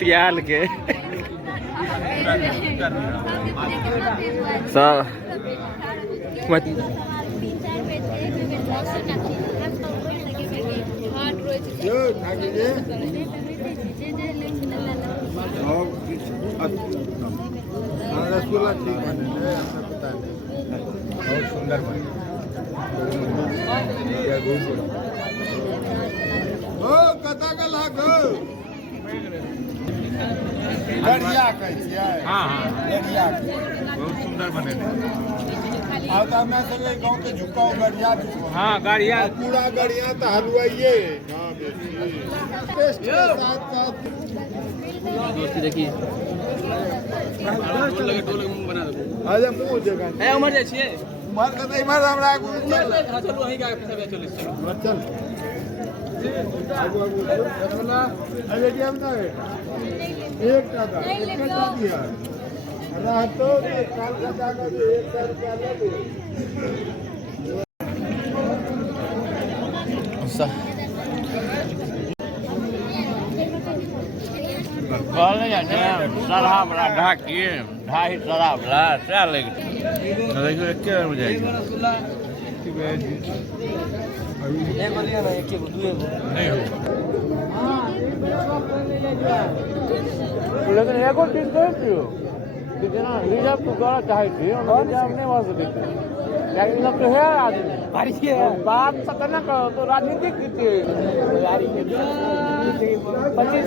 त्याल के सब रसगुल्ला ठीक बने पता नहीं बहुत सुंदर बने ओ कथा का लाग बढ़िया कहछिए हां हां बढ़िया बहुत सुंदर बने आ त हमरा संगे गांव के झुकाओ बढ़िया हां गाड़िया पूरा गाड़िया त हलवाइए हां बेटी टेस्ट के साथ साथ दोस्ती देखिए लगे टोल मुंह बना दो आजा मुंह जगह है उमर जाय छिए उमर कतै इमर हमरा आगू चल हां चलो वहीं का पैसा चल चल आगू आगू रसगुल्ला अरे जी हम ना एक टाका दिया रातो में काल का जाकर 100 रुपया ले लो कॉल जाने सलाह वाला ढाकी ढाई सलाह वाला क्या लेगी देखो क्या हो जाएगी ये मलिया भाई एक के दुए नहीं हो लेकिन एगो चीज कह दियो कि जना रिजर्व तो गलत चाहे थी और रिजर्व नहीं हो सकते लेकिन सब तो है आदमी भारी है बात तो करना करो तो राजनीतिक की गाड़ी के 25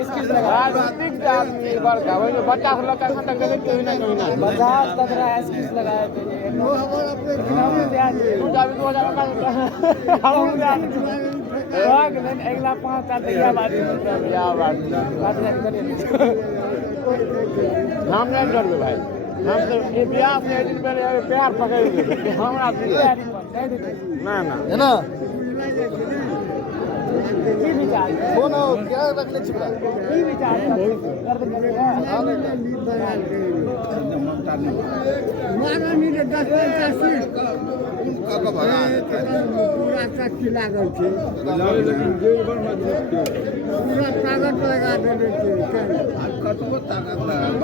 एक्सक्यूज लगा राजनीतिक आदमी बार का वही 50 लाख का खत्म कर के ना 50 तक रहा एक्सक्यूज लगाए थे वो हमारे अपने गांव में ध्यान दे तू जाबी 2000 का हम जान नहीं 1,05,000 का दिया बात हम नहीं करबे भाई हम तो ये ब्याह में एक दिन पहले प्यार पकड़ गए हमरा ना ना है ना की विचार कौन क्या रखने छिपा की विचार कर दे मारा मिले 10 का भरा पूरा चक्की लागल छे लेकिन जेल भर में पूरा ताकत लगा देले छे कतबो ताकत लगा